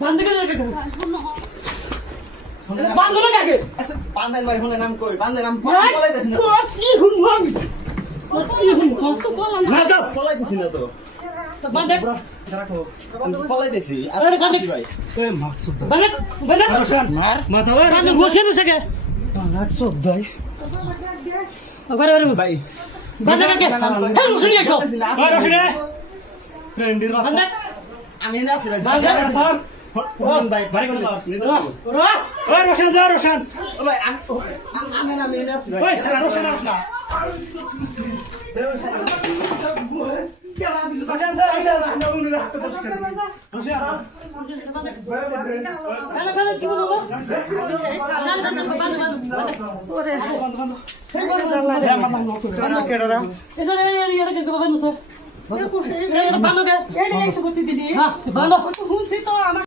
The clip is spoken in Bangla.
বান্ধ করে রেখে দেবো। বান্ধ না কাকে? আচ্ছা বান্দার ভাই হলে নাম কই বান্দার নাম ভাই, বলাই দিছ না তোর কি হুন আমি? তোর কি হুন? তোর তো বলা না। না তো বলাই দিছ না তো তো বান্ধ। রাখো বলাই দিছি আরে বান্ধ। ভাই এ মাকসুদ ভাই বান্ধ, বান্ধ। মার মাথা ভাই বান্ধ বসে বসে কে? মাকসুদ ভাই ওরে ওরে ভাই বান্ধ কাকে? হ্যাঁ রুশনি এসো। ওই রশিদে ফ্রেন্ডের বান্ধ। বাচ্চা আমি না আসি ভাই বান্ধ। স্যার ভাই ভাই ওরা ওই রশন যা রশন ভাই আমি না আমি না আসি ভাই ওই স্যার রশন আসনা বান্ধ বান্ধ কি বলবো? বান্ধ বান্ধ বান্ধ বান্ধ। ওরে এটা এটা কে বান্ধ স্যার? এটা বান্ধ কে? এটা এসে করতে দিদি। হ্যাঁ বান্ধ। শুনছি তো আমার